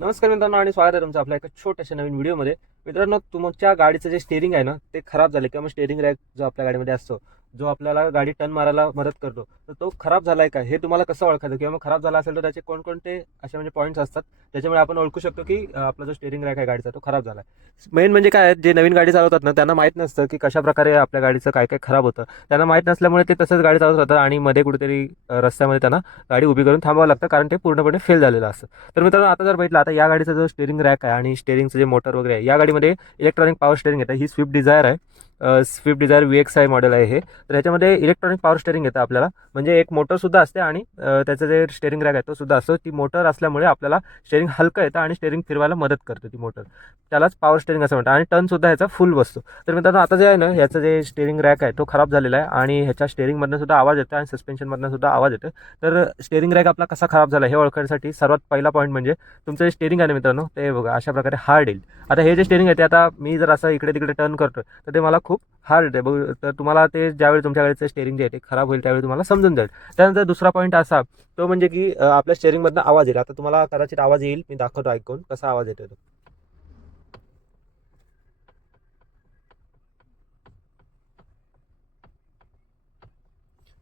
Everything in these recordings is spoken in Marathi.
नमस्कार मित्रांनो आणि स्वागत आहे तुमचं आपल्या एका छोट्याशा नवीन व्हिडिओमध्ये. मित्रांनो तुमच्या गाडीचं जे स्टेअरिंग आहे ना ते खराब झाले किंवा स्टेअरिंग रॅक जो आपल्या गाडीमध्ये असतो जो आपल्याला गाडी टर्न मारायला मदत करतो तर तो खराब झाला आहे का? हे तुम्हाला कसं ओळखायचं? किंवा मग खराब झाला असेल तर त्याचे कोणकोणते असे म्हणजे पॉईंट्स असतात? त्याच्यामुळे आपण ओळखू शकतो की आपला जो स्टेअरिंग रॅक आहे गाडीचा तो खराब झाला आहे मेन म्हणजे काय जे नवीन गाडी चालवतात ना त्यांना माहीत नसतं की कशा प्रकारे आपल्या गाडीचं काय काय खराब होतं. त्यांना माहीत नसल्यामुळे ते तसंच गाडी चालवत राहतात आणि मध्ये कुठेतरी रस्त्यामध्ये त्यांना गाडी उभी करून थांबावं लागतं कारण ते पूर्णपणे फेल झालेलं असतं. तर मित्रांनो आता जर बघितलं आता या गाडीचा जो स्टेअरिंग रॅक आहे आणि स्टेअरिंगचं जे मोटर वगैरे आहे या गाडीमध्ये इलेक्ट्रॉनिक पॉवर स्टेरिंग येतं ही स्विफ्ट डिझायर आहे. Swift Dzire V X I model आहे हे. तर ह्याच्यामध्ये इलेक्ट्रॉनिक पॉवर स्टेअरिंग येतं आपल्याला. म्हणजे एक मोटरसुद्धा असते आणि त्याचं जे स्टेअरिंग रॅक आहे तो सुद्धा असतो. ती मोटर असल्यामुळे आपल्याला स्टेअरिंग हलकं येतं आणि स्टेअरिंग फिरवायला मदत करते ती मोटर त्यालाच पॉवर स्टेअरिंग असं म्हणतात. आणि टर्नसुद्धा ह्याचा फुल बसतो. तर मित्रांनो आता जे आहे ना ह्याचं जे स्टेअरिंग रॅक आहे तो खराब झालेला आहे आणि ह्याच्या स्टेअरिंगमधनं सुद्धा आवाज येतो आणि सस्पेन्शनमधनं सुद्धा आवाज येतो तर स्टेअरिंग रॅक आपला कसा खराब झाला हे ओळखण्यासाठी सर्वात पहिला पॉईंट म्हणजे तुमचं जे स्टेअरिंग आहे ना मित्रांनो ते बघा अशा प्रकारे हार्ड येईल. आता हे जे स्टेअरिंग आहे ते आता मी जर असं इकडे तिकडे टर्न करतो तर ते मला खूप हार्ड आहे. बघू तर तुम्हाला ते ज्यावेळी तुमच्या गाडीचं स्टेअरिंग जे आहे ते खराब होईल त्यावेळी तुम्हाला समजून जाईल. त्यानंतर दुसरा पॉईंट असा तो म्हणजे की आपल्या स्टेअरिंगमधनं आवाज येईल. आता तुम्हाला कदाचित आवाज येईल. मी दाखवतो ऐकून कसा आवाज येतो तो.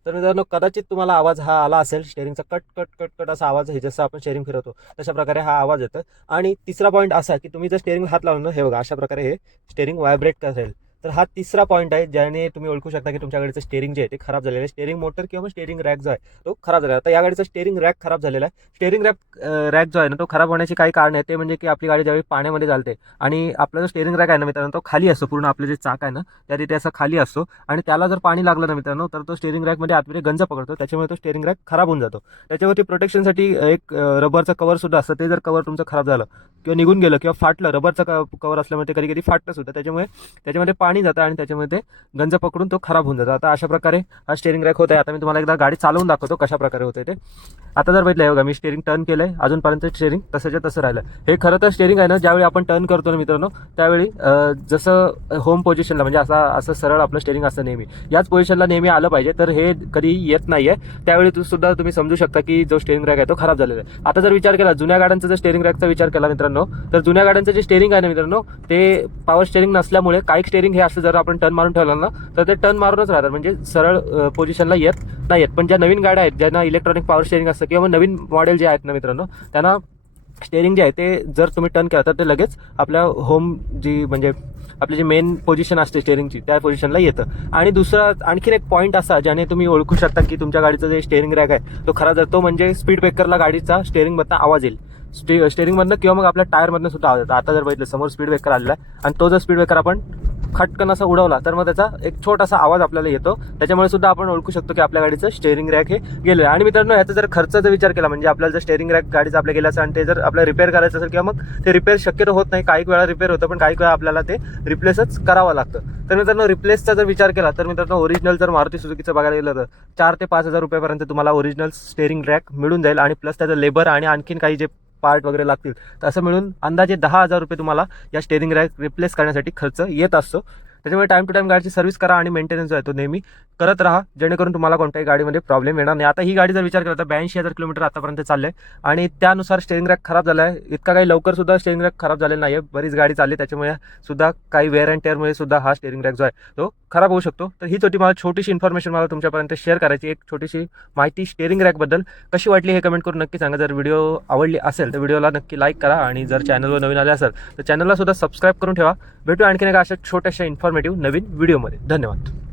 तर मित्रांनो कदाचित तुम्हाला आवाज हा आला असेल स्टेअरिंगचा कट कट कट कट असा आवाज आहे जसं आपण शेअरिंग फिरवतो तशा प्रकारे हा आवाज येतो आणि तिसरा पॉईंट असा की तुम्ही जर स्टेअरिंग हात लावलं ना हे बघा अशा प्रकारे हे स्टेअरिंग व्हायब्रेट करेल. तर हा तिसरा पॉईंट आहे ज्याने तुम्ही ओळखू शकता की तुमच्या गाडीचं स्टेअरिंग जे आहे ते खराब झालेलं आहे. स्टेरिंग मोटर किंवा स्टेरिंग रॅक जो आहे तो खराब झालेला आहे. आता या गाडीचा स्टेअरिंग रॅक खराब झालेला आहे. स्टेरिंग रॅक रॅक जो आहे ना तो खराब होण्याची काही कारण आहे ते म्हणजे की आपली गाडी ज्यावेळी पाण्यामध्ये चालते आणि आपला जो स्टेरिंग रॅक आहे ना मित्रांनो तो खाली असतो. पूर्ण आपलं जे चाक आहे ना त्या तिथे असं खाली असतो. आणि त्याला जर पाणी लागलं ना मित्रांनो तर तो स्टेरिंग रॅकमध्ये आतमध्ये गंज पकडतो. त्याच्यामुळे तो स्टेरिंग रॅक खराब होऊन जातो. त्याच्यावरती प्रोटेक्शनसाठी एक रबरचं कवर सुद्धा असतं. ते जर कवर तुमचं खराब झालं किंवा निघून गेलं किंवा फाटलं रबरचं कवर असल्यामुळे ते कधी कधी फाटलं सुद्धा. त्याच्यामुळे त्याच्यामध्ये पाणी जातं आणि त्याच्यामध्ये गंज पकडून तो खराब होऊन जातो. आता अशा प्रकारे हा स्टेअरिंग रॅक होत आहे आता मी तुम्हाला एकदा गाडी चालवून दाखवतो कशा प्रकारे होतं ते. आता जर बघितलं बघा मी स्टेअरिंग टर्न केलंय. अजूनपर्यंत स्टेअरिंग तसंच्या तसं राहिलं. हे खरं तर स्टेअरिंग आहे ना ज्यावेळी आपण टर्न करतो ना मित्रांनो त्यावेळी जसं होम पोझिशनला म्हणजे असा असं सरळ आपलं स्टेअरिंग असतं नेहमी. याच पोझिशनला नेहमी आलं पाहिजे तर हे कधी येत नाहीये. त्यावेळी तू सुद्धा तुम्ही समजू शकता की जो स्टेअरिंग रॅक आहे तो खराब झालेला आहे. आता जर विचार केला जुन्या गाड्यांचा जर स्टेअरिंग रॅकचा विचार केला मित्रांनो तर जुन्या गाड्यांचं जे स्टेअरिंग आहे ना मित्रांनो ते पॉवर स्टेअरिंग नसल्यामुळे काही स्टेअरिंग हे असं जर आपण टर्न मारून ठेवलं ना तर ते टर्न मारूनच राहतात. म्हणजे सरळ पोझिशनला येत नाही येत पण ज्या नवीन गाड्या आहेत ज्यांना इलेक्ट्रॉनिक पॉवर स्टेअरिंग असतं किंवा नवीन मॉडेल जे आहेत ना मित्रांनो त्यांना स्टेअरिंग जे आहे ते जर तुम्ही टर्न केलं तर ते लगेच आपल्या होम जी म्हणजे आपली जी मेन पोझिशन असते स्टेअरिंगची त्या पोझिशनला येतं. आणि दुसरा आणखीन एक पॉईंट असा ज्याने तुम्ही ओळखू शकता की तुमच्या गाडीचं जे स्टेअरिंग रॅक आहे तो खरा जातो म्हणजे स्पीड ब्रेकरला गाडीचा स्टेअरिंगमधनं आवाज येईल. स्टे स्टेअरिंगमधनं किंवा मग आपल्या टायरमधनं सुद्धा आवाज येतो. आता जर बघितलं समोर स्पीड ब्रेकर आलेला आहे आणि तो जर स्पीड ब्रेकर आपण खटकन असा उडवला तर मग त्याचा एक छोटासा आवाज आपल्याला येतो. त्याच्यामुळे सुद्धा आपण ओळखू शकतो की आपल्या गाडीचं स्टेअरिंग रॅक हे गेलं आहे आणि मित्रांनो याचा जर खर्चाचा विचार केला म्हणजे आपल्याला जर स्टेअरिंग रॅक गाडीचं आपल्या गेलं असेल आणि ते जर आपल्याला रिपेअर करायचं असेल किंवा मग ते रिपेअर शक्यतो होत नाही काही वेळा रिपेअर होतं पण काही वेळा आपल्याला ते रिप्लेसच करावं लागतं. तर मित्रांनो रिप्लेसचा जर विचार केला तर मित्रांनो ओरिजिनल जर मारुती सुझुकीचं बघायला गेलं तर चार ते पाच हजार रुपयापर्यंत तुम्हाला ओरिजिनल स्टेअरिंग रॅक मिळून जाईल आणि प्लस त्याचं लेबर आणि आणखीन काही जे पार्ट वगैरे लागतील. तर असं मिळून अंदाजे दहा हजार रुपये तुम्हाला या स्टेरिंग रॅक रिप्लेस करण्यासाठी खर्च येत असतो. त्याच्यामुळे टाईम टू टाईम गाडीची सर्व्हिस करा आणि मेंटेनन्स जो आहे तो नेहमी करत राहा. जेणेकरून तुम्हाला कोणत्याही गाडीमध्ये प्रॉब्लेम येणार नाही. आता ही गाडी जर विचार केला तर ब्याऐंशी हजार किलोमीटर आतापर्यंत चालले आणि त्यानुसार स्टेअरिंग रॅक खराब झाला आहे इतका काही लवकर सुद्धा स्टेअरिंग रॅक खराब झालेला नाही आहे बरीच गाडी चालली. त्याच्यामुळे सुद्धा काही वेअर अँड टेअरमुळे सुद्धा हा स्टेअरिंग रॅक जो आहे तो खराब होऊ शकतो. तर हीच होती मला छोटीशी इन्फॉर्मेशन मला तुमच्यापर्यंत शेअर करायची एक छोटीशी माहिती स्टेअरिंग रॅकबद्दल कशी वाटली हे कमेंट करून नक्की सांगा. जर व्हिडिओ आवडली असेल तर व्हिडिओला नक्की लाईक करा. आणि जर चॅनलवर नवीन आले असेल तर चॅनलला सुद्धा सबस्क्राईब करून ठेवा. भेटू आणखीन एका अशा छोट्याशा इन्फॉर्मेटिव्ह नवीन व्हिडिओमध्ये धन्यवाद.